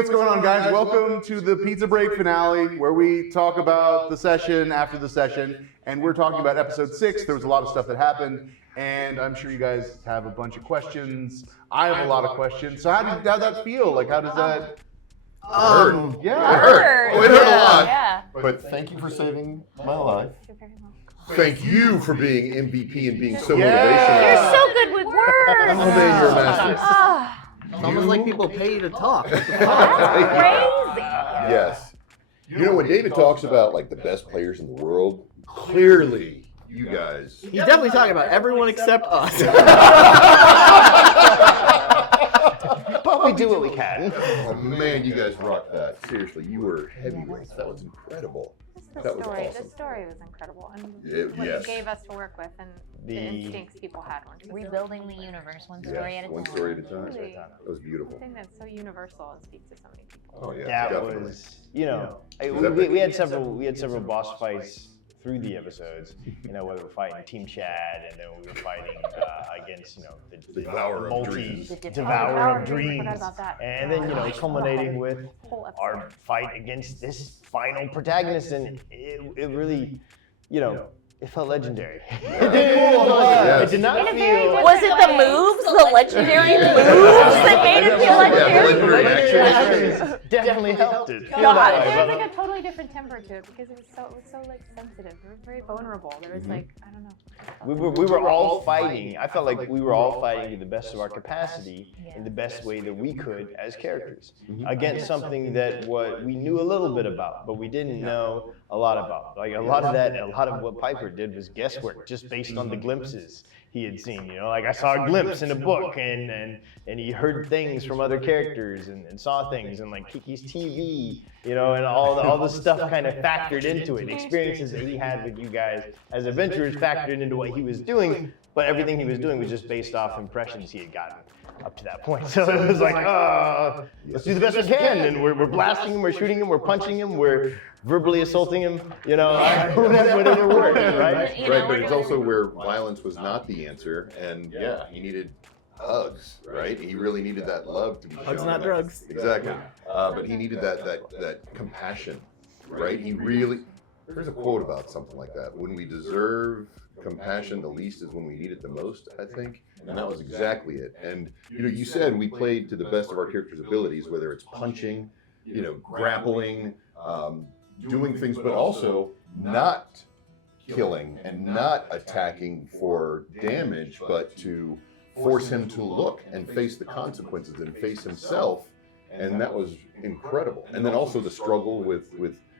what's going on, guys? Welcome to the Pizza Break finale, where we talk about the session after the session, and we're talking about episode 6. There was a lot of stuff that happened, and I'm sure you guys have a bunch of questions. I have a lot of questions. So how'd that feel? Like, how does that... Hurt. Yeah. It hurt. Oh, it hurt a lot. Yeah. But thank you for saving my life. Thank you for being MVP and being so Yeah. You're motivational. so good with words. Oh, man, you're a master. It's almost like people pay you to talk. That's crazy. Yes. You know, when David talks about like the best players in the world, clearly you guys. He's definitely talking about everyone except us. But we do what we can. Oh man, you guys rocked that. Seriously, you were heavyweights. That was incredible. That was awesome. The story was incredible, and what Yes. it gave us to work with, and the instincts people had. Rebuilding the universe, one story at a time. One story at a time. Really. That was beautiful. I think that's so universal and speaks to so many people. Oh yeah, That definitely. was, you know, Definitely. we had several boss fights through the episodes. You know, whether we're fighting Team Chad, and then we were fighting against, you know, the Devourer of Dreams. Devourer of I Dreams, forgot about that. and then, you know, culminating with Whole episode. our fight against this final protagonist, and it really, you know, it felt legendary. It did cool. Yes. It did not In a very feel. different Was it the moves, the legendary moves that made it feel legendary legendary? actions. Definitely helped it. Feel God, that way, there but- was like a totally different temper to it because it was so like sensitive. It was very vulnerable. There was like, I don't know. We were all fighting. I felt like we were all fighting to the best of our capacity in the best way that we could as characters against something that what we knew a little bit about, but we didn't know a lot about. Like a lot of what Piper did was guesswork, just based on the glimpses he had seen. You know, like I saw a glimpse in a book, and he heard things from other characters and saw things, and like Kiki's TV, you know, and all the stuff kind of factored into it. Experiences that he had with you guys as adventurers factored into what he was doing, but everything he was doing was just based off impressions he had gotten up to that point. So it was like, let's do the best we can, and we're blasting him, we're shooting him, we're punching him, we're verbally assaulting him, you know, whatever works, right? You know, Right, but we're it's doing- also where violence was not the answer, and yeah, he needed hugs, right? He really needed that love to be shown. Hugs, not drugs. Exactly. But he needed that compassion, right? He really. There's a quote about something like that. When we deserve compassion the least is when we need it the most, I think. And that was exactly it. And you know, you said we played to the best of our characters' abilities, whether it's punching, you know, grappling, doing things, but also not killing and not attacking for damage, but to force him to look and face the consequences and face himself. And that was incredible. And then also the struggle with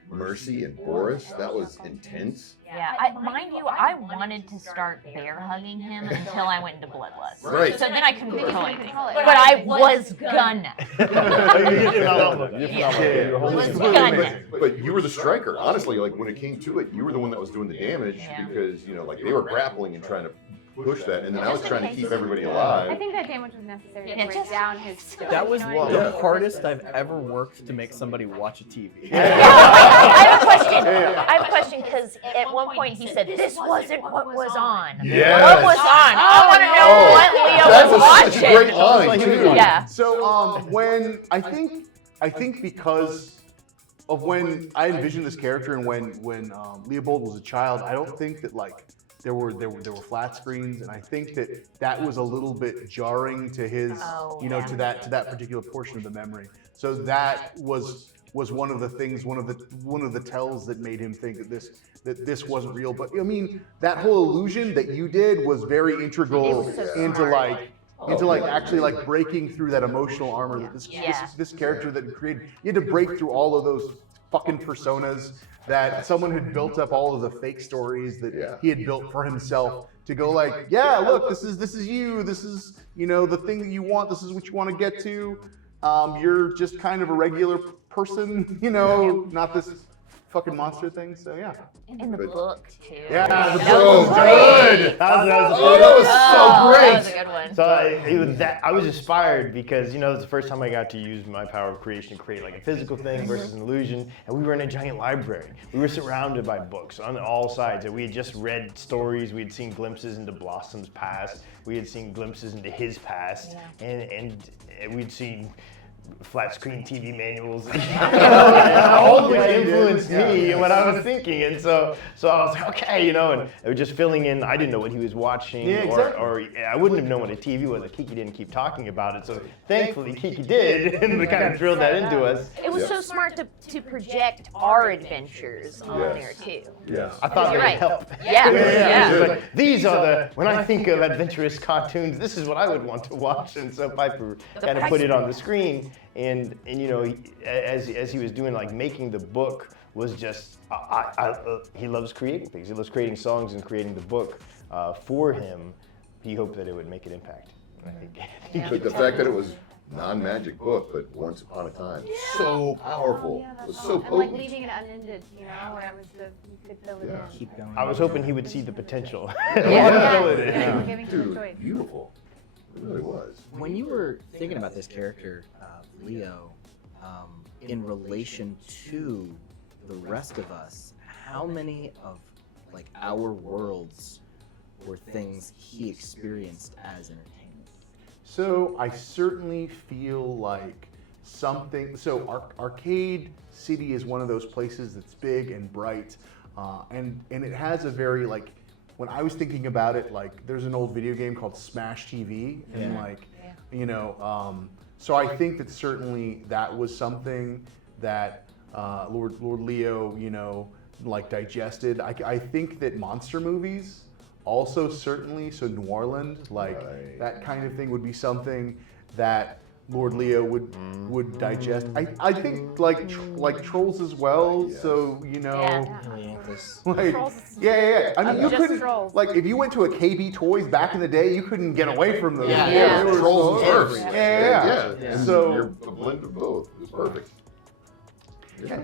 Mercy and Boris, that was intense. Yeah, mind you, I wanted to start bear hugging him until I went into bloodlust. Right. So then I couldn't control it. But I was gonna. But you were the striker. Honestly, like when it came to it, you were the one that was doing the damage because, you know, like they were grappling and trying to push that, and then I was trying to keep everybody I alive. think that damage was necessary to Yeah, break just- down his. That was you know what I the mean? hardest I've ever worked to make somebody watch a TV. I have a question. I have a question because at one point he said, "This wasn't what was on." Yes. What was on? I want to know what Leo That was was such a great watching. line, too. Yeah. So when I think because of when I envisioned this character and when Leopold was a child, I don't think that like there were flat screens, and I think that was a little bit jarring to his to that particular portion of the memory. So that was one of the things, one of the tells that made him think that this wasn't real. But I mean, that whole illusion that you did was very integral into actually like breaking through that emotional armor that this character that created. You had to break through all of those fucking personas that someone had built up, all of the fake stories that he had built for himself to go like, yeah, look, this is you, this is, you know, the thing that you want, this is what you want to get to. You're just kind of a regular person, you know, not this fucking monster thing. So yeah. In the book too. Yeah, the That book. was Good. That was Oh, that was a good one. So I was inspired because, you know, it was the first time I got to use my power of creation to create like a physical thing versus an illusion. And we were in a giant library. We were surrounded by books on all sides. And we had just read stories. We had seen glimpses into Blossom's past. We had seen glimpses into his past. And we'd seen flat screen TV manuals. All of that influenced me and what I was thinking, and so I was like, okay, and it was just filling in. I didn't know what he was watching, or I wouldn't have known what a TV was if Kiki didn't keep talking about it. So thankfully, Kiki did, and we kind of drilled that into us. It was so smart to project our adventures on there too. Yes. I thought it would help. Yeah. Like, these are when I think of adventurous cartoons, this is what I would want to watch. And so Piper kind of put it on the screen, and as he was doing, like, making the book was just, he loves creating things. He loves creating songs and creating the book for him. He hoped that it would make an impact. I think. But the fact that it was non-magic book, but once upon a time, so powerful. Yeah, It was that's so cool. And like potent. leaving it unended, where it was you could fill it in. Keep going. I was hoping he would see the potential. Yeah, giving him Dude, choice. beautiful. It really was. When you were thinking about this character, Leo, in relation to the rest of us, how many of like our worlds were things he experienced as entertainment? So I certainly feel like something. So Arcade City is one of those places that's big and bright, and it has a very, like, when I was thinking about it, like, there's an old video game called Smash TV, and so I think that certainly that was something that Lord Leo, like, digested. I think that monster movies also certainly, so New Orleans, like, Right. that kind of thing would be something that Lord Leo would digest. I think like Trolls as well. Yes. So Yeah. like Trolls. yeah. I mean, you Just couldn't Trolls. like if you went to a KB Toys back in the day, you couldn't get away from those. Yeah. They were Trolls and so Smurfs. everywhere. Yeah. And So- you're a blend of both. It was perfect.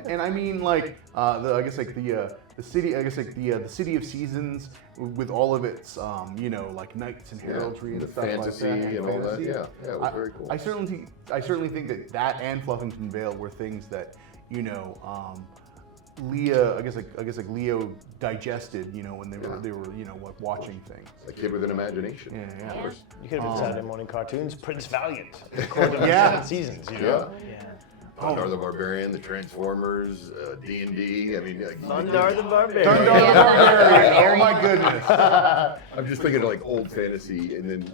And I mean, like the city. I guess like the City of Seasons with all of its like knights and heraldry the and stuff fantasy like that. and all that. Fantasy. Yeah, it was very cool. I certainly think that and Fluffington Vale were things that Leah, I guess like Leo digested, when they were like watching things. A kid with an imagination. Yeah. Of course. You could have been Saturday morning cartoons, Prince Valiant, Court of the Yeah. 7 Seasons. Yeah. Yeah. the Barbarian, the Transformers, D&D. I mean, Thundar the Barbarian. Thundar the Barbarian. Oh my goodness. I'm just thinking of like old fantasy, and then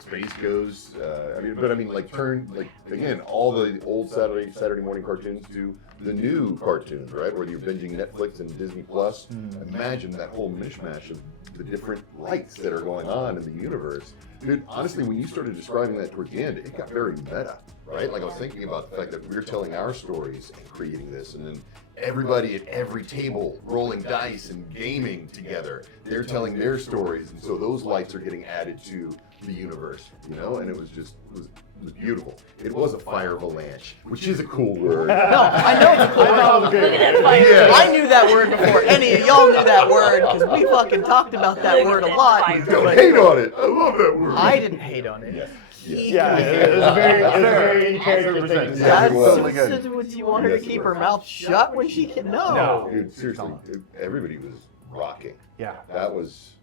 Space Ghost. Like turn again all the old Saturday morning cartoons to the new cartoons, right? Where you're binging Netflix and Disney Plus. Imagine that whole mishmash of the different lights that are going on in the universe. Dude, honestly, when you started describing that towards the end, it got very meta, right? Like I was thinking about the fact that we're telling our stories and creating this, and then everybody at every table rolling dice and gaming together, they're telling their stories, and so those lights are getting added to the universe, and it was beautiful. It was a Firevalanche, which is a cool word. No, I know it's a cool word. Look at that fire. Yeah. I knew that word before any of y'all knew that word because we fucking talked about that word a lot. Don't but hate on it. I love that word. I didn't hate on it. Yeah, it was very in character thing. Yeah, That's it was. Totally good. what you want her to keep her mouth shut when she can. No. Dude, seriously, everybody was rocking. Yeah. That was,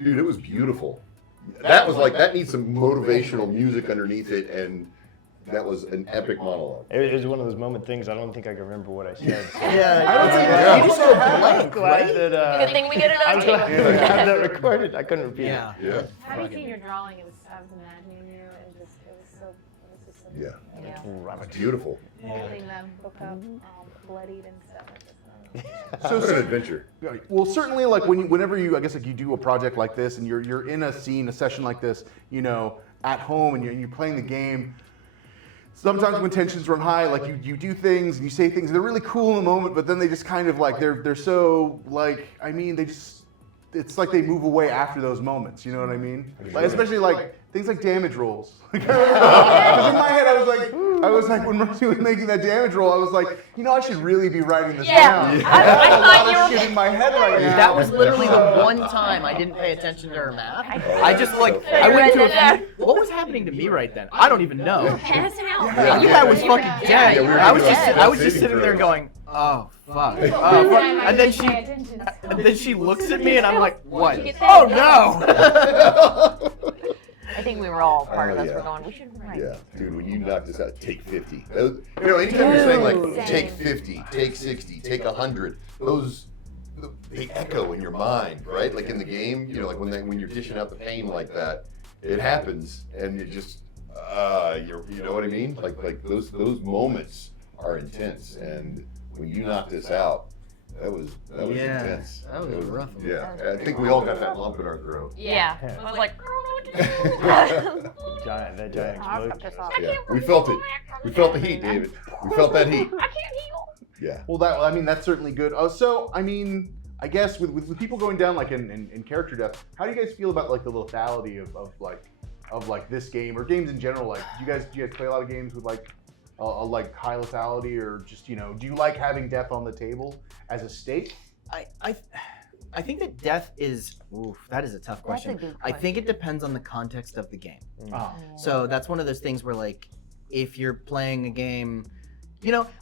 dude, it was beautiful. That was that needs some motivational music underneath it, and that was an epic monologue. It was one of those moment things. I don't think I can remember what I said. So. Yeah, I don't think Yeah. you just go blank, I'm glad right? that, Good thing we get it I'm on glad tape. that I have that recorded. I couldn't repeat Yeah. Yeah. Having seen your drawing, I was imagining you, and it was just so Yeah. it. Beautiful. holding them, book up, bloodied and stuff. So What an adventure. Well, certainly, like whenever you, I guess, like you do a project like this, and you're in a scene, a session like this, at home, and you're playing the game. Sometimes when tensions run high, like you do things and you say things, they're really cool in the moment, but then they just kind of like they're so like it's like they move away after those moments. You know what I mean? Like, especially like things like damage rolls. Because in my head, I was like, when Mercy was making that damage roll, I was like, I should really be writing this down. Yeah. I have a I lot thought of you were. shit in my head right now. That was literally the one time I didn't pay attention to her math. I just I went to a few, what was happening to me right then? I don't even know. Passing out. Yeah. You guys was fucking dead. Yeah, we were I was doing just that I was just saving sitting there throw. going, oh fuck. Oh, fuck. And then she looks at me and I'm like, what? Get that. Oh no! think we were all part of Oh, us. yeah. We're going, we should write. Yeah, dude, when you knock this out, take 50. Anytime you're saying like, take 50, take 60, take 100, those, they echo in your mind, right? Like in the game, like when you're dishing out the pain like that, it happens, and it just, you know what I mean? Like those moments are intense, and when you knock this out, that was Yeah, intense. that was It a rough one. Yeah, I think we all got that lump in our throat. Yeah. Yeah. I was like, I don't know what to do. That giant I'll explosion. cut this off. Yeah, we felt it. We felt the heat, David. We felt that heat. I can't heal. Yeah. Well, that's certainly good. So, I guess with people going down like in character death, how do you guys feel about like the lethality of this game or games in general? Like, do you guys play a lot of games with like like high lethality, or just do you like having death on the table as a stake? I think that death is, that is a tough question. That's a good I think it depends on the context of the game. So that's one of those things where, like, if you're playing a game,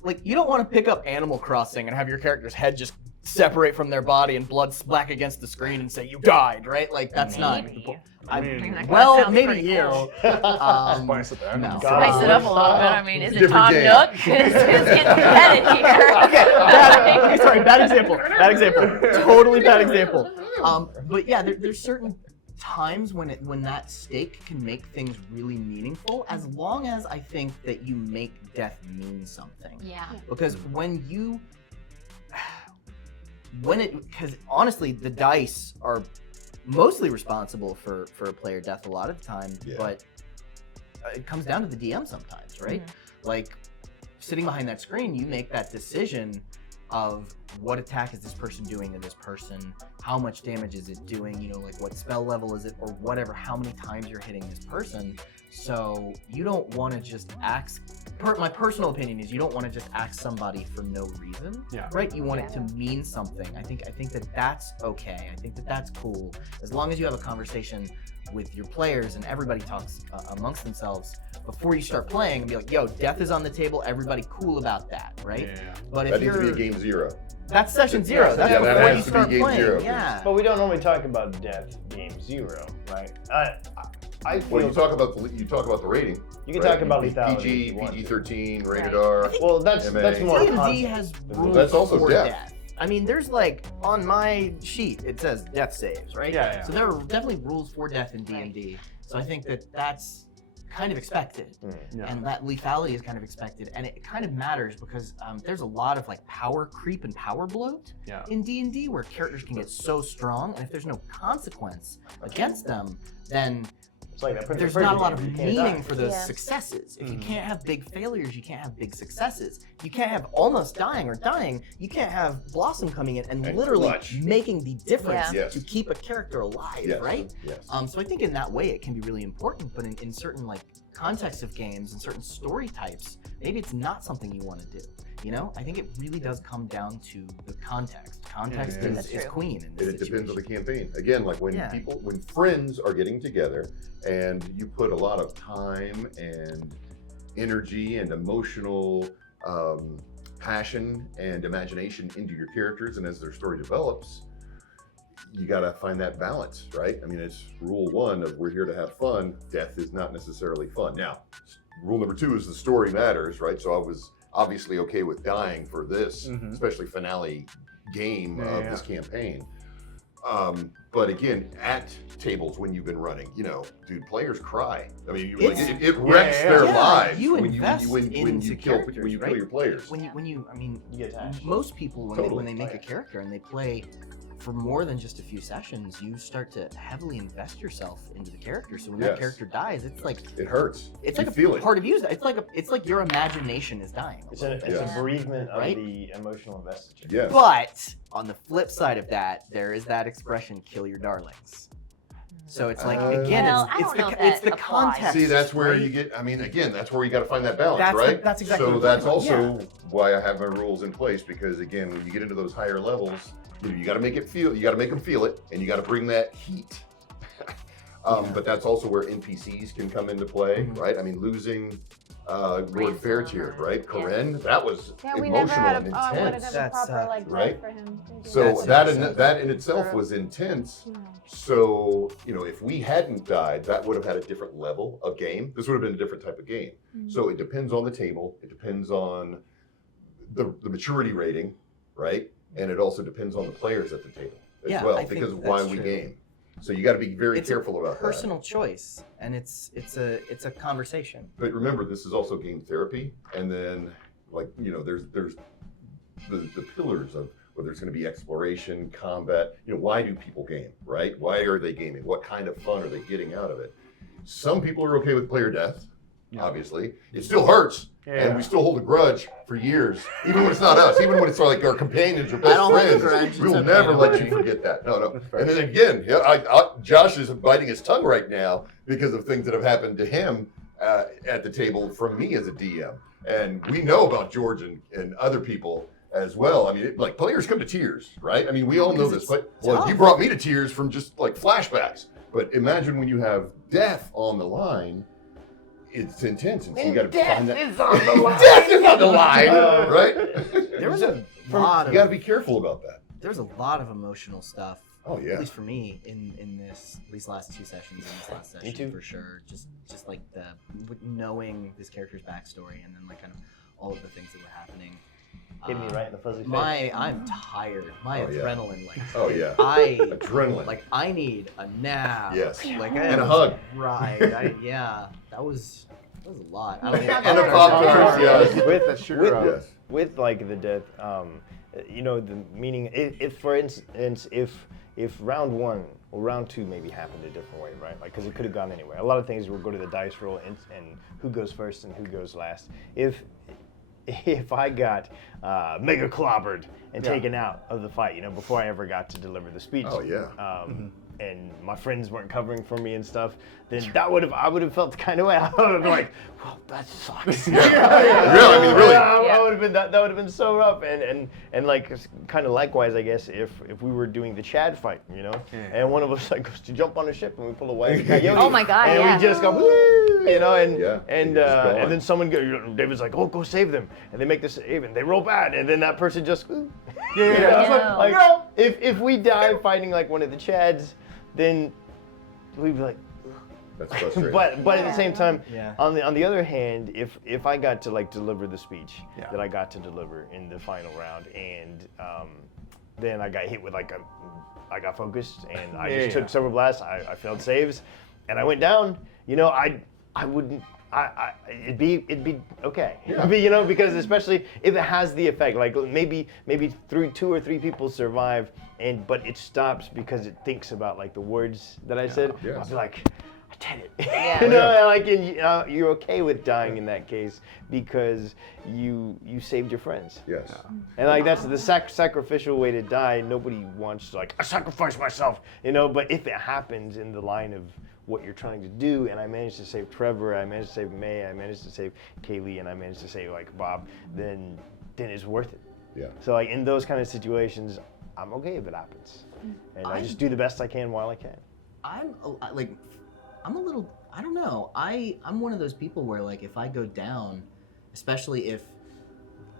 like, you don't want to pick up Animal Crossing and have your character's head just separate from their body and blood splack against the screen and say you died, right? Like, that's not. Maybe. I mean, That Well, sounds maybe pretty you. cool. Spice it up. No. Spice it up a little bit. I mean, is it Different Tom game. Nook? Who's getting petted here? Okay, sorry, bad example. Bad example. Totally bad example. But yeah, there's certain times when that stake can make things really meaningful, as long as I think that you make death mean something. Yeah. Because because honestly, the dice are mostly responsible for a player death a lot of the time, Yeah. but it comes down to the DM sometimes, right? Like, sitting behind that screen, you make that decision of what attack is this person doing to this person, how much damage is it doing, like what spell level is it, or whatever, how many times you're hitting this person. So you don't want to just axe, my personal opinion is you don't want to just axe somebody for no reason, Yeah. right? You want it to mean something. I think that that's okay. I think that that's cool. As long as you have a conversation with your players and everybody talks amongst themselves before you start playing and be like, yo, death is on the table, everybody cool about that, right? Yeah. But That if needs to you're, be a game 0. that's session 0. That's Yeah, that before has you to be start game playing. 0. Yeah. But we don't normally talk about death game 0, right? I feel Well, you talk about the rating. you can right? talk about lethality. if PG, you want to. PG-13, rated Right. R. Well, that's MA. more D&D concept. has Well, rules that's also for death. death. I mean, there's like, on my sheet, it says death saves, right? Yeah. So there are definitely rules for death in D&D. So I think that that's kind of expected. Yeah. And that lethality is kind of expected. And it kind of matters because there's a lot of like power creep and power bloat Yeah. in D&D where characters can get so strong, and if there's no consequence against them, then It's like that Prince of there's Persia not a lot game, of you can't die. meaning for those Yeah. successes. If you can't have big failures, you can't have big successes. You can't have almost dying or dying. You can't have Blossom coming in and And literally clutch. making the difference Yeah. Yes. to keep a character alive, Yes. right? Yes. So I think in that way it can be really important, but in certain like contexts of games and certain story types, maybe it's not something you want to do. I think it really does come down to the context. Context Yeah. is That's true. queen in And this it depends on the situation. campaign. Again, like when Yeah. when friends are getting together and you put a lot of time and energy and emotional passion and imagination into your characters, and as their story develops, you got to find that balance, right? I mean, it's rule 1 of we're here to have fun. Death is not necessarily fun. Now, rule number 2 is the story matters, right? So I was obviously okay with dying for this, especially finale game of this campaign. But again, at tables when you've been running, dude, players cry. I mean, it wrecks their lives You when invest when into you kill characters, when you right? kill your players. When you, I mean, You get attached. most people when Totally. they make a character and they play for more than just a few sessions, you start to heavily invest yourself into the character. So when that Yes. character dies, it's like It hurts. it's You like feel a it. part of you. It's like your imagination is dying. It's a Yeah. bereavement of Right? the emotional investiture. Yes. But on the flip side of that, there is that expression, "kill your darlings." So it's like again, Well, I it's don't know if it's the that applies. context. See, that's where right? you get. I mean, again, that's where you got to find that balance, That's right? that's exactly So what I'm that's talking about, also why I have my rules in place, because again, when you get into those higher levels, you got to make it feel. You got to make them feel it, and you got to bring that heat. But that's also where NPCs can come into play, Mhm. right? I mean, losing Lord Fairtier, right? Yeah. Corinne, that was Yeah, we never emotional had and a, we would have intense. had a That's, proper like right? death for him. So That's that in itself was intense. So, if we hadn't died, that would have had a different level of game. This would have been a different type of game. So it depends on the table. It depends on the maturity rating, right? And it also depends on the players at the table as Yeah, well, I think because of why that's we true. game. So you got to be very It's careful a about personal choice, and it's a conversation. that. But remember, this is also game therapy, and then there's the pillars of whether it's going to be exploration, combat. Why do people game, right? Why are they gaming? What kind of fun are they getting out of it? Some people are okay with player death. Obviously, it still hurts, and we still hold a grudge for years, even when it's not us, even when it's like our companions or best don't hold a friends. grudge, We will it's never okay, let don't you worry. forget that. No. And then again, Josh is biting his tongue right now because of things that have happened to him at the table from me as a DM, and we know about George and other people as well. I mean, players come to tears, right? I mean, we all know this. But you brought me to tears from just like flashbacks. But imagine when you have death on the line. It's intense, and so you got to find that. is on the line. Death is on the line, right? There was a lot You of got to be careful about that. there's a lot of emotional stuff. Oh yeah. At least for me, in these last two sessions, in this last session too. for sure. Just like knowing this character's backstory, and then like kind of all of the things that were happening. Hit me right in the fuzzy face. I'm tired. My Oh, yeah. adrenaline, Oh yeah. Adrenaline. I need a nap. Yes. Like And a hug. Right. that was a lot. I don't even And a Pop-Tart, yes. With sugar up. Yes. With like the death, the meaning. If for instance, if round one or round two maybe happened a different way, right? Like, because it could have gone anywhere. A lot of things will go to the dice roll and who goes first and who goes last. If I got mega clobbered and taken out of the fight, before I ever got to deliver the speech. Oh yeah. And my friends weren't covering for me and stuff, then I would have felt the kind of way. I would have been like, well, that sucks. Really, I mean, really. I would have been that would have been so rough. And like kind of likewise, I guess, if we were doing the Chad fight, and one of us like goes to jump on a ship and we pull a white coyote. Oh my God, and yeah. we just go, woo, and Yeah, and you're just gone. and then someone David's like, oh, go save them, and they make the save and they roll bad, and then that person just Yeah. like, if we die fighting like one of the Chads, then we'd be like. That's frustrating. But at the same time, Yeah. on the other hand, if I got to like deliver the speech that I got to deliver in the final round, and then I got hit with I got focused and I just took several blasts. I failed saves, and I went down. I wouldn't. It'd be okay. Yeah. Because especially if it has the effect, like maybe two or three people survive, but it stops because it thinks about like the words that I said. Yes. I'll be like, I did it. Yeah. And you're okay with dying in that case because you saved your friends. Yes. And like that's the sacrificial way to die. Nobody wants to I sacrifice myself, But if it happens in the line of what you're trying to do, and I managed to save Trevor, I managed to save May, I managed to save Kaylee, and I managed to save Bob, then it's worth it. Yeah. So in those kind of situations, I'm okay if it happens, and I just do the best I can while I can. I'm a little, I don't know. I'm one of those people where if I go down, especially if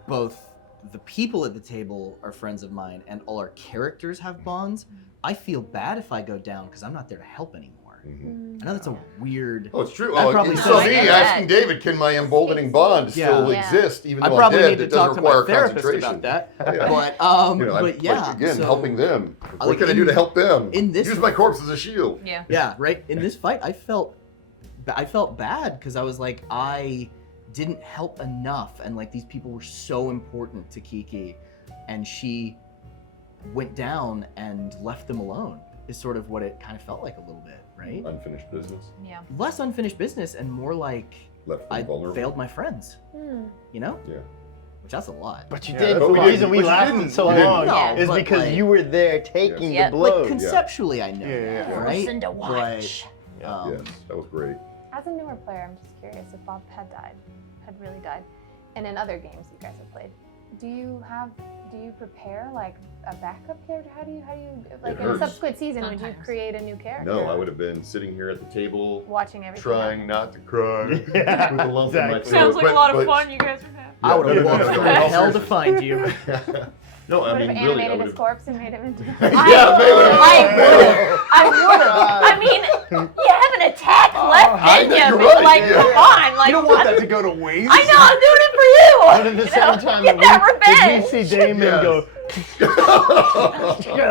both the people at the table are friends of mine and all our characters have bonds, I feel bad if I go down because I'm not there to help anymore. Mm-hmm. I know that's a weird. Oh, it's true. I'd probably It's say- so I me get that. asking David, can my emboldening bond still Yeah. exist even I though I'm probably dead? need to It doesn't talk to my require therapist concentration. about that. Yeah. But yeah, again, so- helping them. What like can I do in- to help them? in this- Use my corpse as a shield. Yeah. Yeah, right. In this fight, I felt bad because I was like, I didn't help enough, and these people were so important to Kiki, and she went down and left them alone. Is sort of what it kind of felt like a little bit, right? Unfinished business. Yeah. Less unfinished business and more like Left them I vulnerable. failed my friends. Yeah. But Which that's a lot. But you Yeah, did. that's The what we reason did. we But you lasted didn't. so You didn't. long No, is but, because you were there taking Yeah, the blows. conceptually, I know. Yeah. Right? Listen to watch. But, Yes, that was great. As a newer player, I'm just curious if Bob had really died, and in other games you guys have played, do you prepare like a backup character? How do you like It in a hurts. subsequent season would you Sometimes. create a new character? No, I would have been sitting here at the table, watching everything. trying not to cry, Yeah, with a lump in my exactly. throat. Sounds like a But- lot of but- fun you guys would have. Yeah, I would have no, walked no, through no, in all hell to seriousness. find you. No, I Would mean have really, I animated would his have. corpse and made him into. Yeah, maybe. I would have. I mean, you have an attack left I in know, you, you're but right, like, yeah. come on, like, You don't want that to go to waste. I know, I'm doing it for you. But at the You same know, time, get that revenge. did we see Damon Yes. go? You're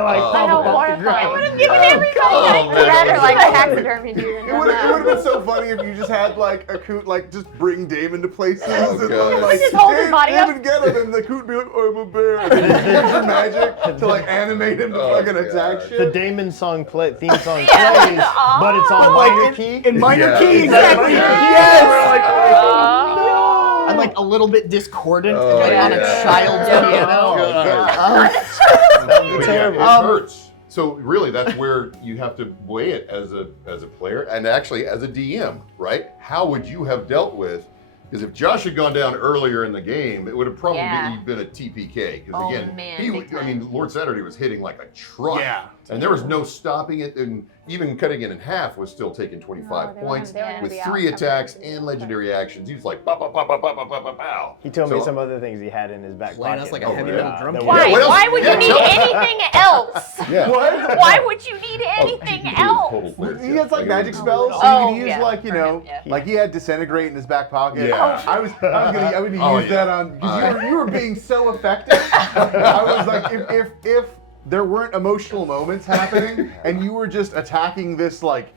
like, I fall know, off the horrifying. ground. would have given every Oh, man. Rather like taxidermy you. It would have been so funny if you just had like a coot like just bring Damon to places Oh, and God. like Just hold his body up. Damon get him and the coot be like, oh, I'm a bear. And then you use your magic to like animate him to Oh, fucking attack God. shit. The Damon theme song plays, Yeah. but it's on But, minor like, key. In minor Yeah, key, exactly. exactly. Yes! We're like, Oh. I'm like a little bit discordant, Oh, like on a yeah. child's Yeah. piano. God. Um, But yeah, Terrible. it hurts. So really, that's where you have to weigh it as a player and actually as a DM, right? How would you have dealt with? Because if Josh had gone down earlier in the game, it would have probably Yeah. been a TPK. Because Oh, again, man, he, big I mean, Lord Saturday was hitting like a truck. Yeah. And there was no stopping it, and even cutting it in half was still taking 25 No, they points weren't- they weren't with gonna be 3 outcome attacks races. and legendary actions. He was like, pow, pow, pow, pow, pow, pow, pow, pow, pow. He told me So- some other things he had in his back Playing pocket. us like a Oh, heavy yeah. metal drum that kit. Why? what else? Why would Yeah, you need tell us. anything else? Yeah. What? Why would you need Oh, anything he was else? total flirt, He yeah. has like it magic was- spells, so Oh, you could use yeah, like, you for know, him, yeah. like he had disintegrate in his back pocket. Yeah. I was gonna Oh, use yeah. that on because you were being so effective. I was like, if there weren't emotional moments happening and you were just attacking this like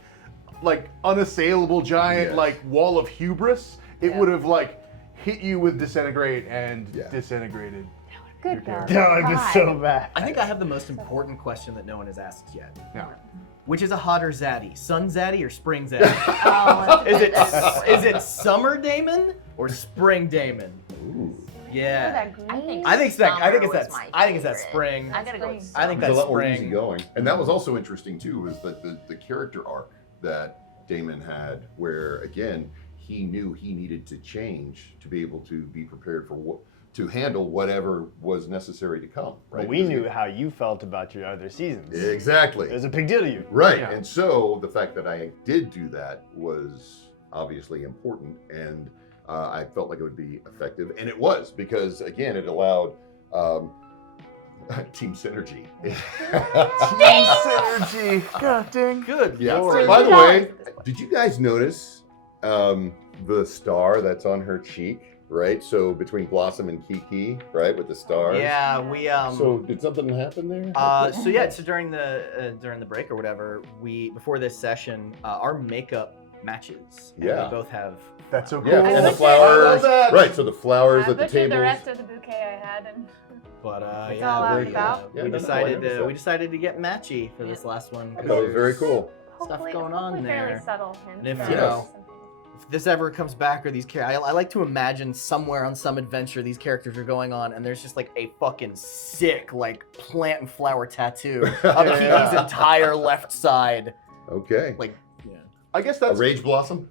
unassailable giant Yes. like wall of hubris, it Yeah. would have like hit you with disintegrate and Yeah. disintegrated. Good God. That would have been so bad. I think I have the most important question that no one has asked yet. Yeah. Which is a hotter zaddy, sun zaddy or spring zaddy? Oh, is it summer Damon or spring Damon? Ooh. Yeah. That green. I think I think it's that. I think it's Summer that. was my I think it's that favorite. spring. I gotta go with Spring. I think It was that's a lot more spring. easygoing. And that was also interesting too, was that the character arc that Damon had, where again he knew he needed to change to be able to be prepared for what to handle whatever was necessary to come. Right? But we knew how you felt about your other seasons. Exactly. It was a big deal to you. Right. Yeah. And so the fact that I did do that was obviously important, and I felt like it would be effective, and it was, because again it allowed team synergy. Synergy. God dang. Good. Yeah. Lord. By the way, $2 at this point. did you guys notice the star that's on her cheek? Right. So between Blossom and Kiki, right, with the stars. Yeah, we So did something happen there? So yeah, so during the break or whatever, before this session, our makeup matches. And Yeah. we both have. That's so cool. Yeah, I and the wish I- I love flowers. that. Right. So the flowers I at the butchered tables. the rest of the bouquet I had, and But That's yeah, all I'm we, about. Yeah, we no, no, I decided noticed that. we decided to get matchy for this last one. I thought it was very cool. Stuff hopefully, going on hopefully fairly there. subtle hints And if, of you know, something. If this ever comes back, or these characters, I like to imagine somewhere on some adventure these characters are going on, and there's just like a fucking sick like plant and flower tattoo of Kiki's entire left side, Okay. like yeah. I guess A that's rage blossom.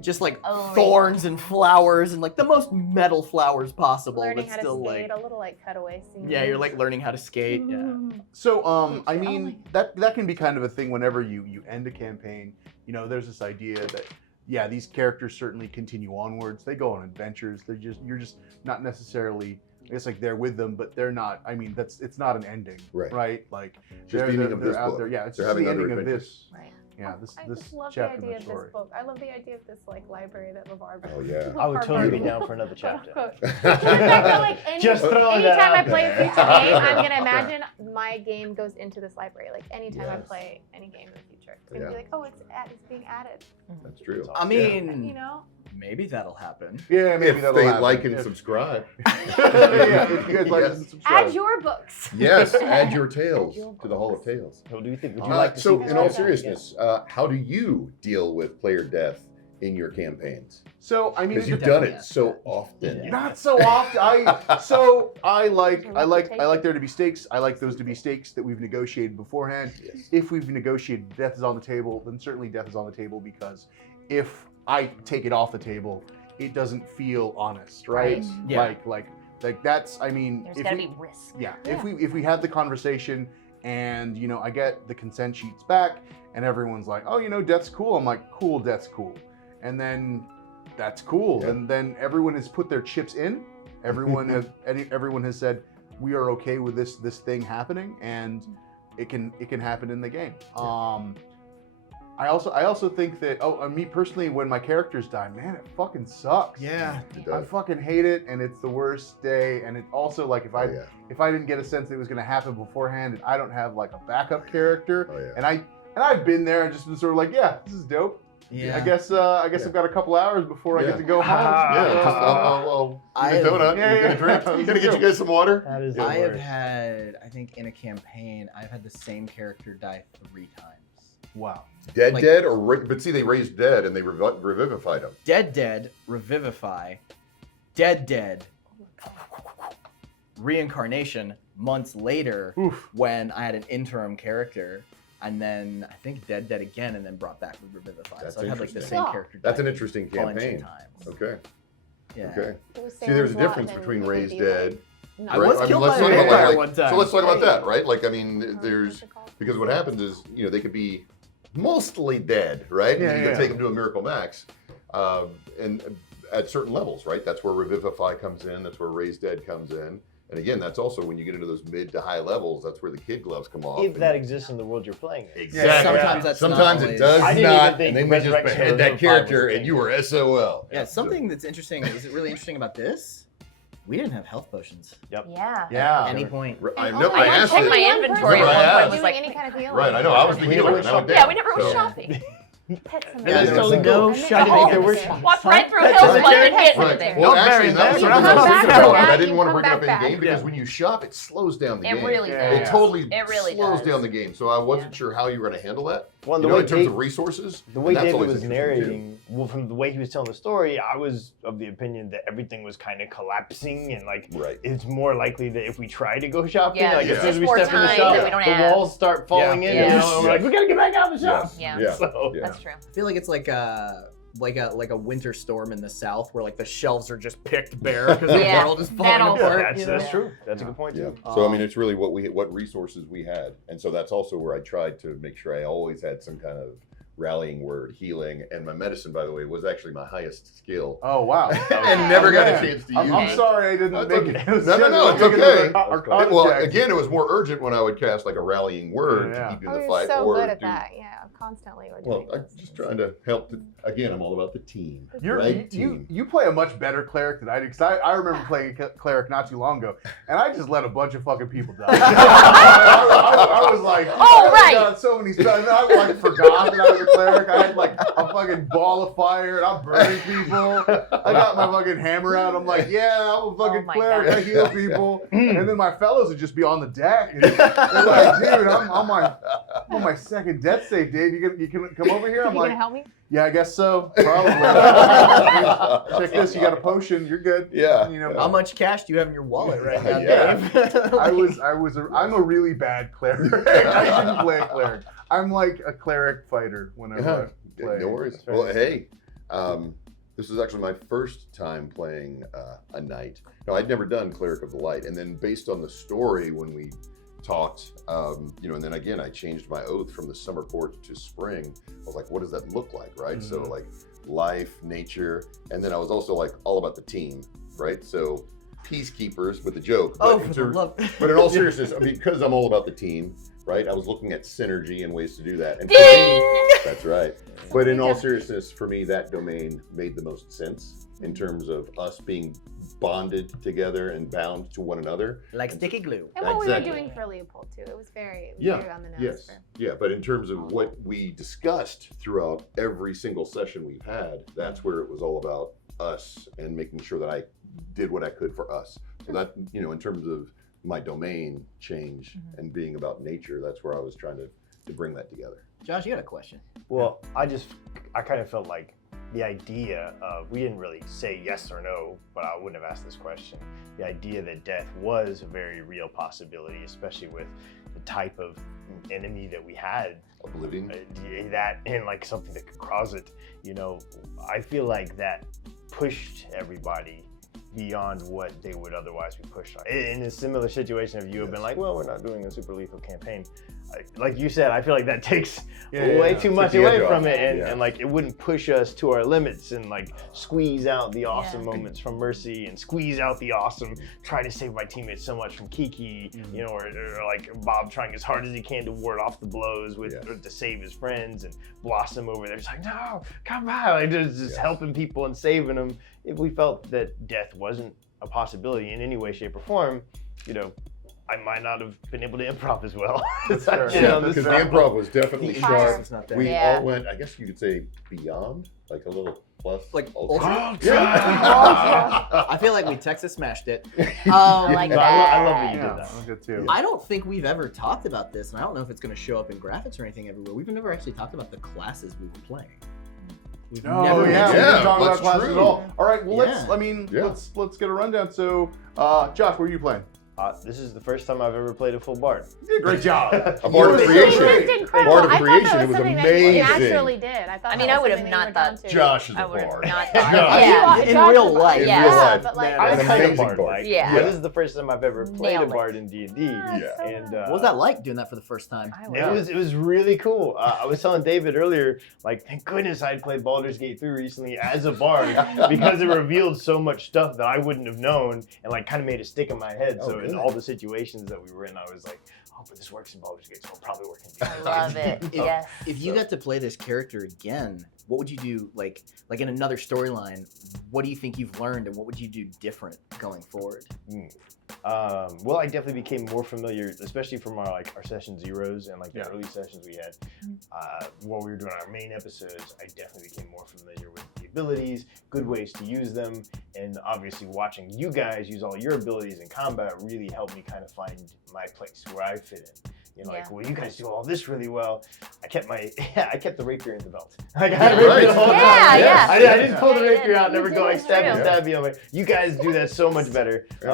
just like Oh, thorns and flowers and like the most metal flowers possible, Learning but how to still skate, like a little like cutaway scene. yeah, you're like learning how to skate. Yeah. so. I Teach you. mean, that can be kind of a thing whenever you end a campaign. You know, there's this idea that yeah, these characters certainly continue onwards. They go on adventures. You're just not necessarily. I guess like they're with them, but they're not. I mean, it's not an ending, Right. Like Just the ending of this out book. there. Yeah, it's They're just the having ending other of this. Right. Yeah, I this just love the chapter idea of of the this story. book. I love the idea of this like library that LeVar built. Oh yeah. I would totally be Beautiful. down for another chapter. Quote, unquote. I feel like Just throwing that anytime I out play a there. future game, I'm gonna imagine my game goes into this library. Like anytime I Yes. play any game in the future, it's gonna Yeah. be like, oh, it's being added. That's true. I mean, You know, maybe that'll happen. Yeah, maybe If that'll they happen. like and If- subscribe. yeah, if you guys like Yes. and subscribe. add your books. Yes, add your tales to the Hall of Tales. What do you think? Would you like to So, see this in all happen seriousness, how do you deal with player death in your campaigns? So I mean, Because it you've depends. done it so often. Not so often. I like there to be stakes. I like those to be stakes that we've negotiated beforehand. Yes. If we've negotiated death is on the table, then certainly death is on the table, because if I take it off the table, it doesn't feel honest, right? Yeah. Like Like that's, I mean, There's if gotta we, be risk. yeah, if we have the conversation and I get the consent sheets back and everyone's like, oh, death's cool. I'm like, cool, death's cool. And then that's cool. Yeah. And then everyone has put their chips in. Everyone has said we are okay with this thing happening, and it can happen in the game. I also think that me personally, when my characters die, man, it fucking sucks. Yeah. It I does. fucking hate it, and it's the worst day. And it also, like, if I didn't get a sense that it was going to happen beforehand, and I don't have like a backup character, Oh, yeah. and I've been there and just been sort of like, yeah, this is dope. Yeah. I guess I've got a couple hours before I get to go home. Yeah, just I'll eat a donut. Yeah, You're gonna yeah. drink. I'm gonna get you guys some water. That is the I have worst. had, I think in a campaign, I've had the same character die 3 times. Wow. Dead, Like- dead, but see, they raised dead and they revivified him. Dead, revivify, dead, reincarnation months later Oof. when I had an interim character, and then I think dead again, and then brought back with revivify. That's So I've had like the interesting. same Oh. character. That's die an interesting a bunch of campaign. times. Okay. Yeah. Okay. It was See, there's a Sam's lot, difference then between you could raised be dead. Like, I was killed let's by a talk about vampire that, one time. So let's talk about Hey. that, right? Like, I mean, what's there's it called? because what happens is, they could be mostly dead, right? Yeah, You yeah. take them to a miracle max, and at certain levels, right? That's where revivify comes in. That's where raised dead comes in. And again, that's also when you get into those mid to high levels. That's where the kid gloves come off. If and- that exists in the world you're playing in. Exactly. Sometimes that's Sometimes not it always- does I didn't not, even think and then we just Resurrection behead of that the Five was a character, thing. and you were SOL. Yeah, something that's interesting, is it really interesting about this? We didn't have health potions Yeah. Yeah. at any point. I And know. only I one asked checked it. my person inventory at one point, doing was like- any kind of healing. Right, I know. I was the We healer, went and I went shopping. down. Yeah, we never went So- shopping. Pets and Yeah, That's there was totally no cool. shopping. I think there Oh, was walked right through Pets Hills and Club Carrots. and get Right. anything. Well, No actually, berries. that's You something come I was back thinking for about. that, I didn't you want to come bring it up in back game fast. because Yeah. when you shop, it slows down the It game. really Yeah. does. It totally It really slows does. down the game. So I wasn't sure how you were going to handle that. Well, You the know, way in terms Dave- of resources. The way and that's David always was interesting, too. narrating, well, from the way he was telling the story, I was of the opinion that everything was kind of collapsing, and like Right. it's more likely that if we try to go shopping, Yeah, like there's as soon as just we more step in the time shop, that we don't the have. walls start falling in, Yeah. and we're like, we gotta get back out of the shop. Yeah. Yeah. So, Yeah. That's true. I feel like it's like a winter storm in the south where like the shelves are just picked bare because the Yeah, world is that falling also- apart. that's you know? that's true. That's a good point Yeah. too. So I mean, it's really what resources we had, and so that's also where I tried to make sure I always had some kind of rallying word, healing, and my medicine, by the way, was actually my highest skill, Oh wow. and never got a Man, chance to use I'm it. sorry I didn't That's make okay. it. It was No, just it's making okay. it our Well, contact. again, it was more urgent when I would cast like a rallying word Yeah. to keep you Oh, in the you're fight, so or good at do- that. Yeah, constantly. We're Well, doing I'm this. just trying to help. Again, I'm all about the team. You're, right you, team. you play a much better cleric than I do, because I remember playing a cleric not too long ago, and I just let a bunch of fucking people die. I was like, Oh, I right. got so many spells, and I like forgot that I was a cleric. I had like a fucking ball of fire, and I'm burning people. I got my fucking hammer out. I'm like, yeah, I'm a fucking Oh my cleric. God. I heal people, and then my fellows would just be on the deck. And they're like, dude, I'm on my second death save, Dave. You can come over here. I'm you like, gonna help me? yeah, I guess so. Probably. Check this. You got a potion. You're good. Yeah. You know, How much cash do you have in your wallet right now, Yeah. Dave? I'm a really bad cleric. I shouldn't play a cleric. I'm like a cleric fighter whenever I play. No worries. Well, hey, this is actually my first time playing a knight. No, I'd never done Cleric of the Light, and then based on the story when we talked, and then again I changed my oath from the summer court to spring. I was like, what does that look like, right? So like life, nature, and then I was also like all about the team, right? So peacekeepers with a joke. Oh, but, for the love. but in all seriousness, I mean, because I'm all about the team, right? I was looking at synergy and ways to do that. And for me, Ding! that's right. But in all seriousness, for me, that domain made the most sense in terms of us being bonded together and bound to one another. Like sticky glue. And what Exactly. we were doing for Leopold too. It was very on the nose. Yes. For, Yeah. But in terms of what we discussed throughout every single session we've had, that's where it was all about us and making sure that I did what I could for us. So that, in terms of my domain change and being about nature, that's where I was trying to bring that together. Josh, you got a question. Well, I kind of felt like the idea of, we didn't really say yes or no, but I wouldn't have asked this question. The idea that death was a very real possibility, especially with the type of enemy that we had, Oblivion. that and like something that could cause it. I feel like that pushed everybody beyond what they would otherwise be pushed on. In a similar situation, if you have been like, well, we're not doing a super lethal campaign, like you said, I feel like that takes way too much away from it, and like it wouldn't push us to our limits and like squeeze out the awesome moments from Mercy and squeeze out the awesome try to save my teammates so much from Kiki, you know, or like Bob trying as hard as he can to ward off the blows with or to save his friends, and Blossom over there just like, no, come on, like just helping people and saving them. If we felt that death wasn't a possibility in any way, shape, or form, you know, I might not have been able to improv as well. That's fair. Because the improv was definitely sharp. It's not there. We Yeah. all went, I guess you could say, beyond, like a little plus. Like ultra. I feel like we Texas smashed it. Like But that. I love that you did Yeah, that. I'm good too. I don't think we've ever talked about this, and I don't know if it's going to show up in graphics or anything everywhere. We've never actually talked about the classes we were playing. We've Oh never yeah, we Yeah, didn't talk about that's classes true. at all. All right, well Yeah. let's get a rundown. So, Josh, what are you playing? This is the first time I've ever played a full bard. You did a great job. A Bard of You were Creation. so That's great. incredible. Bard of I thought Creation, that it was something that you amazing. naturally did. I thought I mean, that I was would have something you not were drawn thought- to. Josh is I a would have bard. not thought. No, Yeah. in Josh real was a life. bard. In Yeah. real life. But like, Man, I'm An a kind of amazing bard. bard. Yeah. This is the first time I've ever played Nailed a it. bard in D&D. Yeah. And What was that like doing that for the first time? I It was really cool. I was telling David earlier, like, thank goodness I'd played Baldur's Gate 3 recently as a bard because it revealed so much stuff that I wouldn't have known and like kind of made it stick in my head. Oh, So in good. all the situations that we were in, I was like, oh, but this works in Baldur's Gate, so it'll probably work in I love it. Yes. If you got to play this character again, what would you do? Like in another storyline, what do you think you've learned, and what would you do different going forward? Well, I definitely became more familiar, especially from our session zeros and like the early sessions we had. While we were doing our main episodes, I definitely became more familiar with the abilities, good ways to use them, and obviously watching you guys use all your abilities in combat really helped me kind of find my place where I fit in. You know, like, well, you guys do all this really well. I kept the rapier in the belt. Like, I had a rapier the whole time. Yeah. I didn't pull the Yeah, rapier yeah. out, never You go did, like stabby, it's stabby. I'm like, you guys do that so much better. Yeah.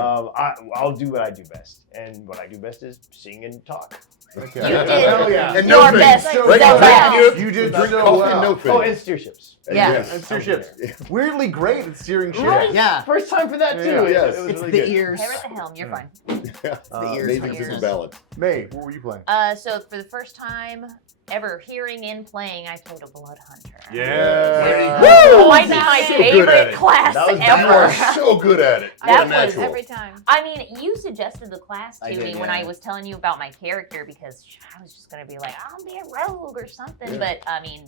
I'll do what I do best. And what I do best is sing and talk. Okay. You did Hell yeah. And your no best things. so Right? well. You did Drink so coffee well. and no Oh, things. and steer ships. Yeah. And steer ships. Weirdly great at steering ships. Right? Yeah, First time for that too. Yeah, yes. It was it's really the good. ears. Hair at the helm, you're fine. The ears. Amazing ears. sense of balance. May, what were you playing? So for the first time ever hearing and playing, I played a Blood Hunter. Yeah. Woo! Might be my So good at favorite it. class That was You ever. are so good at it. That What a was natural. Every time. I mean, you suggested the class I to did, me when yeah. I was telling you about my character because I was just gonna be like, I'll be a rogue or something. Yeah. But I mean,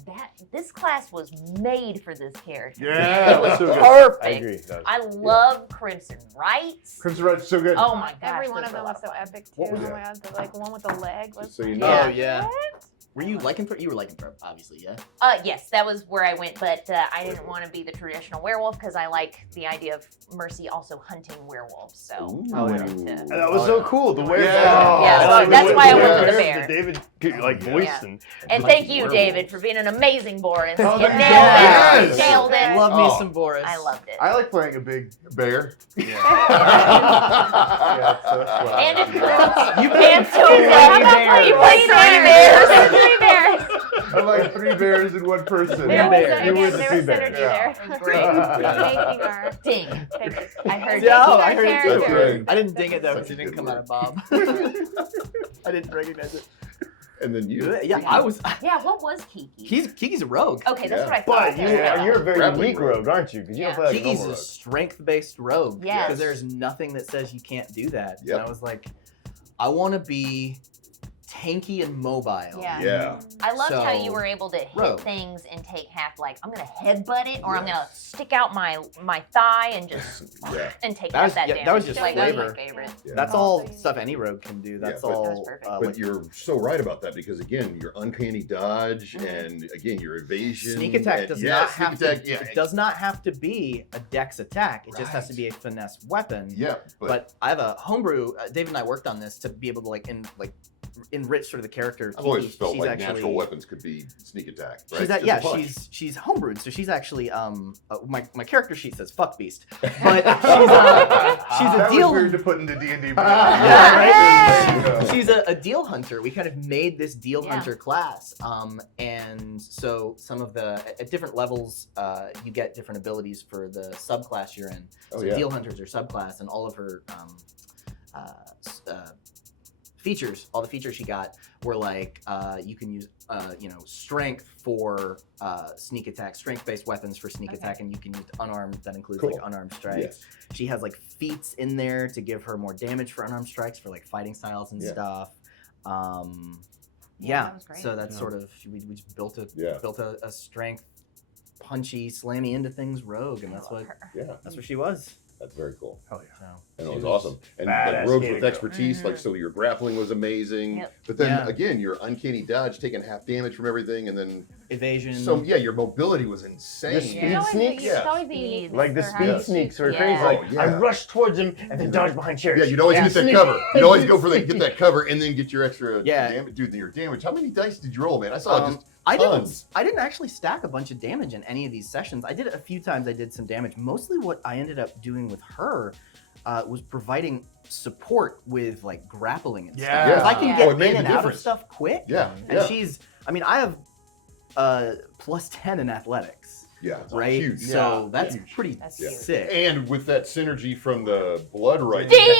this class was made for this character. Yeah, it was so good. perfect. I agree. That was- I love Crimson Rights. Crimson Red, so good. Oh my gosh, Every one those of were them a lot was of so fun. epic too. What Oh was my god, the one with the leg was. Just so you know. Oh yeah. What? Were you lycanthrope? You were lycanthrope, obviously, yeah. Yes, that was where I went, but I didn't want to be the traditional werewolf because I like the idea of Mercy also hunting werewolves. So I wanted to. And that was so cool. The way Yeah, so that's why I went with the bear. David voice Yeah. and And thank you, David, for being an amazing Boris. Oh, You thank nailed you. it. Yes. Nailed it. Love me Oh. some Boris. I loved it. I like playing a big bear. And it You and so How about you playing played three three bears. Three bears. I'm like 3 bears in 1 person. There was, bear. again, It was there the was 2 bears. synergy Yeah. there. Great. Making our Ding. pick. I heard Yeah, that. I heard it Character. too. That's right. I didn't ding it though Such because it a didn't good come out word. of Bob. I didn't recognize it. And then you. Yeah, I was. Yeah, what was Kiki? Kiki's a rogue. Okay, that's Yeah. what I thought. But you're a very Grappling unique rogue. rogue, aren't you? Because you don't Yeah. play like a Kiki's normal a rogue. strength-based rogue. Yes. Because there's nothing that says you can't do that. Yep. And I was like, I want to be tanky and mobile. Yeah. Yeah. I loved how So, you were able to hit rogue. things and take half, like, I'm going to headbutt it or I'm going to stick out my thigh and just Yeah. and take That was- that yeah, damage. that was just like, that was flavor. my favorite. Yeah. That's Oh, all so you- stuff any rogue can do. That's Yeah, but- all. That was perfect. But like you're so right about that because again, your uncanny dodge and again your evasion. sneak attack and- does yeah, not sneak have attack, to. Yeah, It does not have to be a dex attack. It just has to Right. be a finesse weapon. yeah, But I have a homebrew. David and I worked on this to be able to enriched sort of the character. I've always felt she's like actually, natural weapons could be sneak attack. Right? She's Just a yeah, punch. she's homebrewed, so she's actually my character sheet says fuck beast, but she's a That deal. was weird to put into D&D. Yeah, right? She's a deal hunter. We kind of made this deal Yeah. hunter class, and so some of the at different levels, you get different abilities for the subclass you're in. Oh, So yeah. deal hunters are subclass, and all of her features, all the features she got were like you can use strength for sneak attack, strength-based weapons for sneak attack, and you can use unarmed. That includes Cool. like unarmed strikes. Yes. She has like feats in there to give her more damage for unarmed strikes for like fighting styles and Yeah. stuff. Yeah, that was great. So that's sort of we just built Yeah. a strength, punchy, slammy into things rogue, and I that's love what her. Yeah, that's what she was. that's very cool. Hell yeah. So. And She it was was awesome. And badass like rogues skater with girl. expertise, like so your grappling was amazing. Yep. But then Yeah. again, your uncanny dodge, taking half damage from everything, and then Evasion. so yeah, your mobility was insane. The Yeah. speed It's always sneaks. the- it's Yeah. always the uniqueness Like the for how speed you sneaks were shoot. crazy. Yeah. Like Oh, yeah. I rushed towards him and then dodged behind chairs. Yeah, you'd always get that sneak. cover. You'd always go for that, get that cover, and then get your extra Yeah. damage. Dude, your damage. How many dice did you roll, man? I saw just I tons. didn't actually stack a bunch of damage in any of these sessions. I did it a few times. I did some damage. Mostly what I ended up doing with her was providing support with like grappling and stuff. Yeah. If I can Yeah. get Oh, it made in the and out of difference. stuff quick, Yeah, and yeah, I have plus 10 in athletics, yeah. It's right? Huge. So Yeah. that's Huge. pretty That's Yeah. huge. sick. And with that synergy from the blood right, Ding!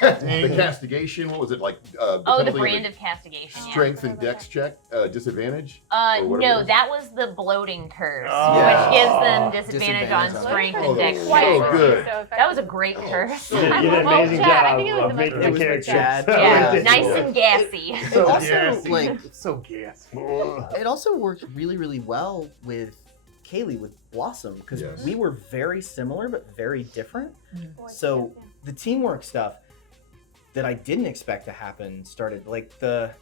the castigation. What was it like? Oh, the penalty of brand of castigation. Yeah. strength and dex check disadvantage. or whatever it No, is. that was the bloating curse, Oh. which gives them Yeah. disadvantage on Disadvantage on strength Oh, and dex so checks. good. That was a great curse. You did an Oh, amazing Chad, I job think it was of the making most the It was character. Chad. Yeah, Yeah. nice and gassy. It So also gassy. like So gassy. it also worked really, really well with Kaylee with Blossom because Yes. we were very similar but very different. Oh, So the teamwork stuff that I didn't expect to happen started like the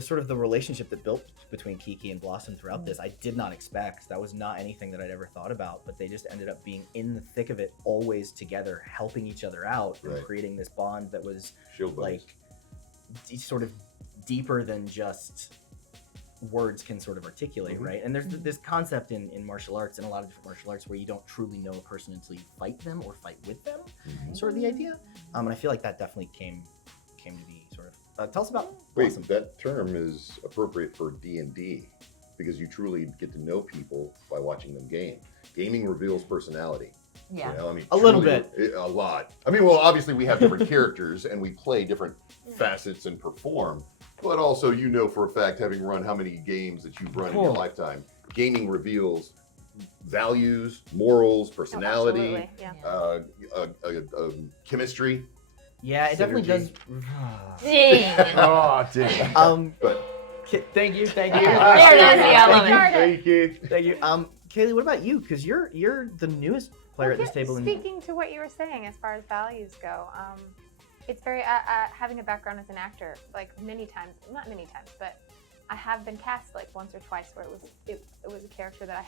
sort of the relationship that built between Kiki and Blossom throughout this. I did not expect. That was not anything that I'd ever thought about, but they just ended up being in the thick of it, always together, helping each other out Right. and creating this bond that was Shield buddies. like sort of deeper than just words can sort of articulate, Mhm. right? And there's this concept in martial arts, in a lot of different martial arts, where you don't truly know a person until you fight them or fight with them, Mhm. sort of the idea. And I feel like that definitely came to be sort of. Tell us about Wait, Blossom. that term is appropriate for D&D because you truly get to know people by watching them game. Gaming reveals personality. Yeah. You know, I mean, A little a lot. I mean, well, obviously we have different characters and we play different facets and perform, but also you know for a fact, having run how many games that you've run in your Cool. lifetime, gaming reveals values, morals, personality, chemistry. Yeah, it definitely does. Ding. Oh, damn. But Thank you. There it is. Yeah, I love it. Thank you. Thank you. Kaylee, what about you? Because you're the newest player at this table. Speaking to what you were saying as far as values go, it's very having a background as an actor, like many times, not many times, but I have been cast like once or twice where it was a character that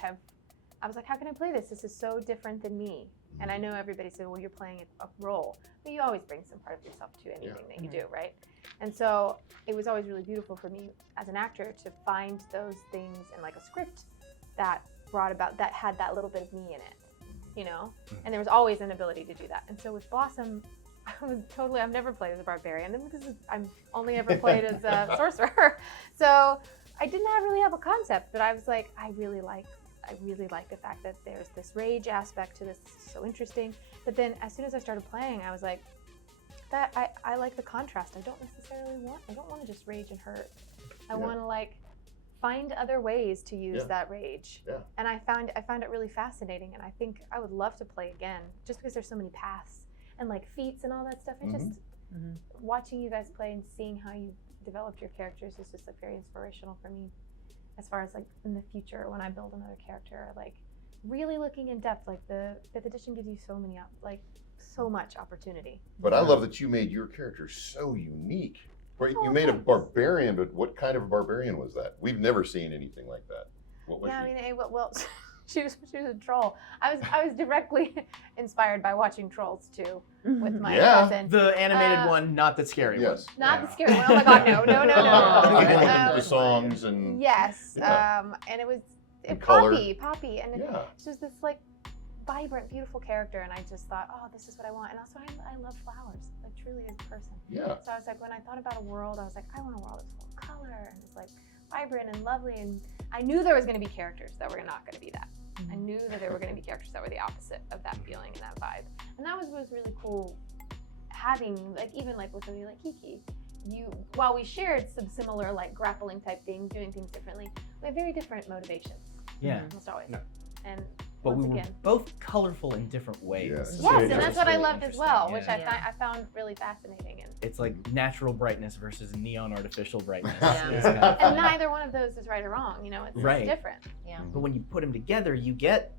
I was like, how can I play this? This is so different than me. And I know everybody said, well, you're playing a role, but you always bring some part of yourself to anything that you do, right? And so it was always really beautiful for me as an actor to find those things in like a script that that had that little bit of me in it, you know? And there was always an ability to do that. And so with Blossom, I've never played as a barbarian, and because I'm only ever played as a sorcerer. So I didn't really have a concept, but I was like, I really like the fact that there's this rage aspect to this. This is so interesting. But then as soon as I started playing, I was like, I like the contrast. I don't want to just rage and hurt. I want to like find other ways to use that rage. Yeah. And I found it really fascinating, and I think I would love to play again, just because there's so many paths and like feats and all that stuff. And just watching you guys play and seeing how you developed your characters is just like very inspirational for me. As far as like in the future, when I build another character, like really looking in depth, like the 5th edition gives you so much opportunity. But I love that you made your character so unique. Right? You made a barbarian, but what kind of a barbarian was that? We've never seen anything like that. What was Yeah, she? I mean, well, she was a troll. I was directly inspired by watching Trolls 2 with my cousin. The animated one, not the scary Yes. Not the scary one. Oh my god, no. The songs and Yes. Yeah. And it was And color. Poppy, and Yeah. it's just this like vibrant, beautiful character, and I just thought, oh, this is what I want. And also, I love flowers, like truly as a person. Yeah. So I was like, when I thought about a world, I was like, I want a world that's full of color and it's like vibrant and lovely. And I knew there was going to be characters that were not going to be that. I knew that there were going to be characters that were the opposite of that feeling and that vibe. And that was really cool. Having like even like with somebody like Kiki, while we shared some similar like grappling type things, doing things differently, we have very different motivations. Yeah. Almost always. Yeah. And But once we were again. both colorful in different ways. Yes. Yes, and Yeah, that's what I really loved as well, which interesting, I found really fascinating. And It's like natural brightness versus neon artificial brightness. Yeah. It's kind of and fun. neither one of those is right or wrong, it's Right. different. Yeah. But when you put them together, you get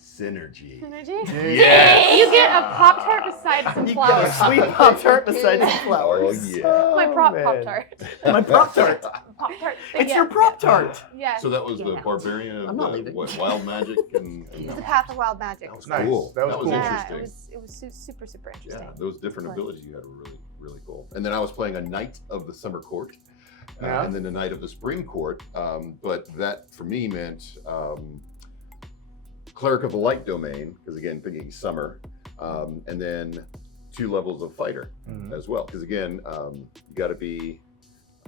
Synergy. Synergy? Yes. You get a Pop-Tart beside some flowers. sweet Pop-Tart beside some flowers. Oh, yeah. My prop man. Pop-Tart. My Pop-Tart. Pop-Tart. It's your Pop-Tart. Yes. So that was the Yeah. barbarian of I'm not leaving. wild magic and It's the path of wild magic. that was Nice. cool. That was cool. Yeah, interesting. it was super interesting. Yeah, those different Fun. abilities you had were really, really cool. And then I was playing a knight of the summer court, Yeah. and then a knight of the spring court. But that for me meant cleric of the light domain, because again, thinking summer, and then 2 levels of fighter as well. Because again, you got to be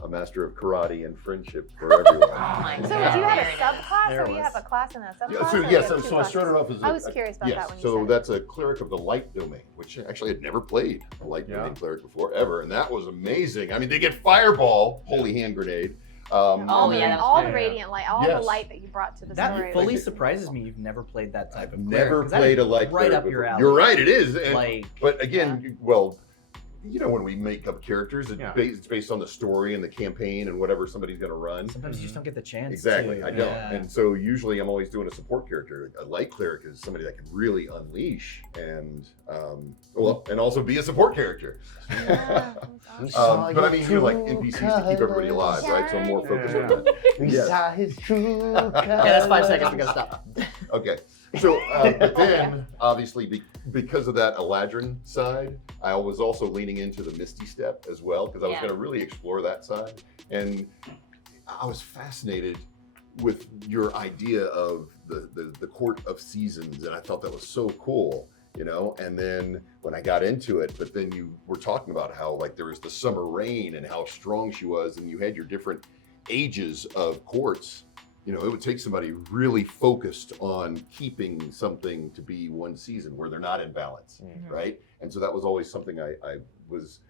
a master of karate and friendship for everyone. Oh my So God. do you have a There it is. subclass, There or do you was. have a class and a subclass? Yeah, so or you yes, have so two I started classes? off as I was curious about yes, that when you so said it. that's a cleric of the light domain, which actually I'd never played a light Yeah. domain cleric before ever, and that was amazing. I mean, they get fireball, holy hand grenade. Oh, and yeah, then that was all fun. the radiant light, all Yes. the light that you brought to the That story. fully surprises me. You've never played that type I've of cleric, never 'cause that played is a light right cleric up your before. alley. You're right, it is. And, Like, but again, well, when we make up characters, Yeah. it's based on the story and the campaign and whatever somebody's going to run. sometimes you just don't get the chance. Exactly, to. I don't. Yeah. And so usually I'm always doing a support character. A light cleric is somebody that can really unleash and and also be a support character. Yeah, But I mean, you like NPCs to keep everybody alive, right? So I'm more focused on that. We Yes. saw his true Okay, that's 5 seconds. We gotta stop. Okay. So, but then obviously because of that Eladrin side, I was also leaning into the Misty Step as well, because I was Yeah. going to really explore that side. And I was fascinated with your idea of the court of seasons, and I thought that was so cool, and then when I got into it, but then you were talking about how like there was the summer rain and how strong she was, and you had your different ages of courts. It would take somebody really focused on keeping something to be one season where they're not in balance, right? And so that was always something I was,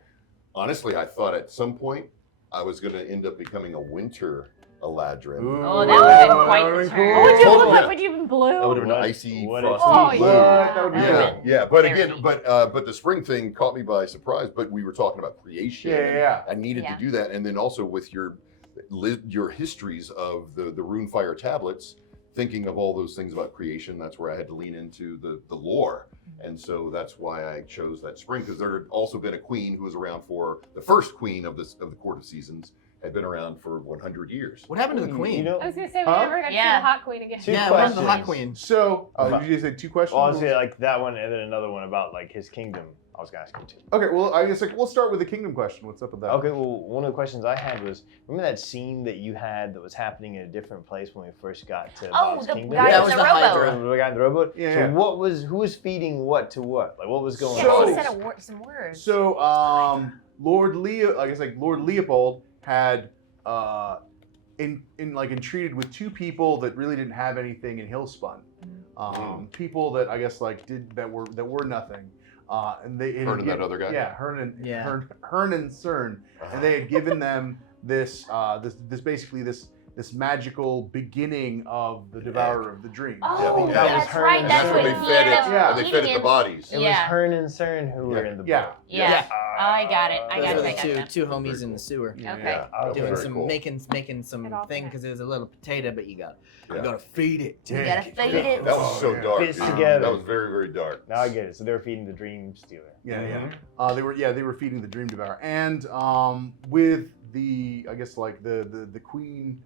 honestly, I thought at some point I was going to end up becoming a winter Eladrin. Oh, that would have been quite that the would be turn. What would you Oh, look yeah. like? Would you even blue? That would have been What- icy, what frosty Oh, blue. yeah. That would be Yeah, cool. yeah, but Very again, neat. but the spring thing caught me by surprise. But we were talking about creation. Yeah. I needed Yeah. to do that, and then also with your histories of the Runefire tablets, thinking of all those things about creation. That's where I had to lean into the lore, and so that's why I chose that spring, because there had also been a queen who was around for the first queen of the Court of Seasons had been around for 100 years. What happened to the queen? I was gonna say we Huh? never got to see Yeah. the hot queen again. Two yeah, what happened to the hot questions. queen? So, you just said 2 questions? Well, I was gonna like that one, and then another one about like his kingdom. I was gonna ask him too. Okay, well, I guess we'll start with the kingdom question. What's up with that? Okay, well, one of the questions I had was, remember that scene that you had that was happening in a different place when we first got to Oh, Bob's the Kingdom? guy That with was the the rowboat. Hydra. The guy in the rowboat? Yeah, So yeah. who was feeding what to what? Like what was going Yeah, on? he said some words. So, Lord Leopold had entreated with 2 people that really didn't have anything in Hillspun. People that I guess that were nothing. And they Heard of that other guy? Yeah, Hearn and Cern, Uh-huh. and they had given them this magical beginning of the Devourer of the Dreams. Oh, that was that's her, right. and That's that's what where he they fed it. ended up Yeah, They eating fed it the him. bodies. It was Yeah. Hearn and Cern who were in the boat. Yeah. Yeah. I got it. I Those got were it. the I got two it. two homies Very in the sewer. Okay. Yeah, that was Doing very some cool. making some It all thing connects. because it was a little potato, but you Yeah. gotta feed it. You gotta fade Yeah, it. that was so Yeah. dark. Fits dude. together. That was very, very dark. Now I get it. So they were feeding the Dream Stealer. Yeah. They were feeding the Dream Devourer, and with the I guess the queen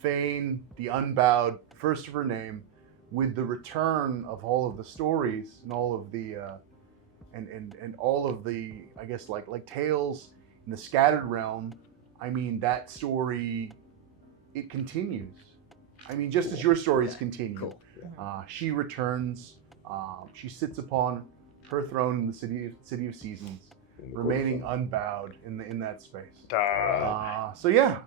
Fane, the Unbowed, first of her name, with the return of all of the stories and all of the and all of the, I guess, like tales in the Scattered Realm. I mean, that story, it continues. I mean, just as your stories continue. Cool. She returns. She sits upon her throne in the city of seasons, remaining unbowed in that space. So yeah,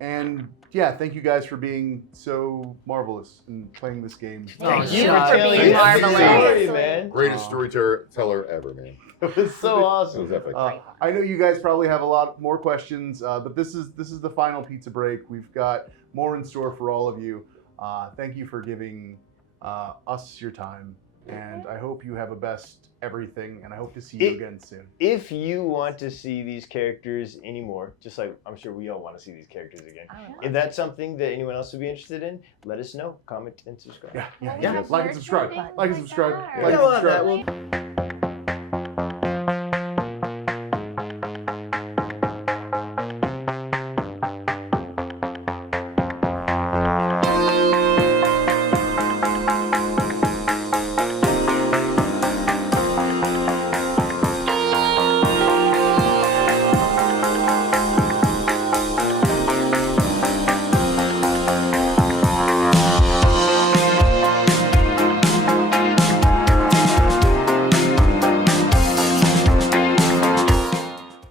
and yeah, thank you guys for being so marvelous in playing this game. Thank Oh, you yeah. for Thank being you. marvelous. Story, man. Greatest storyteller ever, man. It was So It was awesome. epic. I know you guys probably have a lot more questions, but this is the final pizza break. We've got more in store for all of you. Thank you for giving us your time, and I hope you have a best everything, and I hope to see you again soon. If you want to see these characters anymore, just like I'm sure we all want to see these characters again, if that's something that anyone else would be interested in, let us know. Comment and subscribe. Yeah. Well, we Like have and subscribe. merch and Like and things subscribe. that. Like and Yeah, subscribe. that will-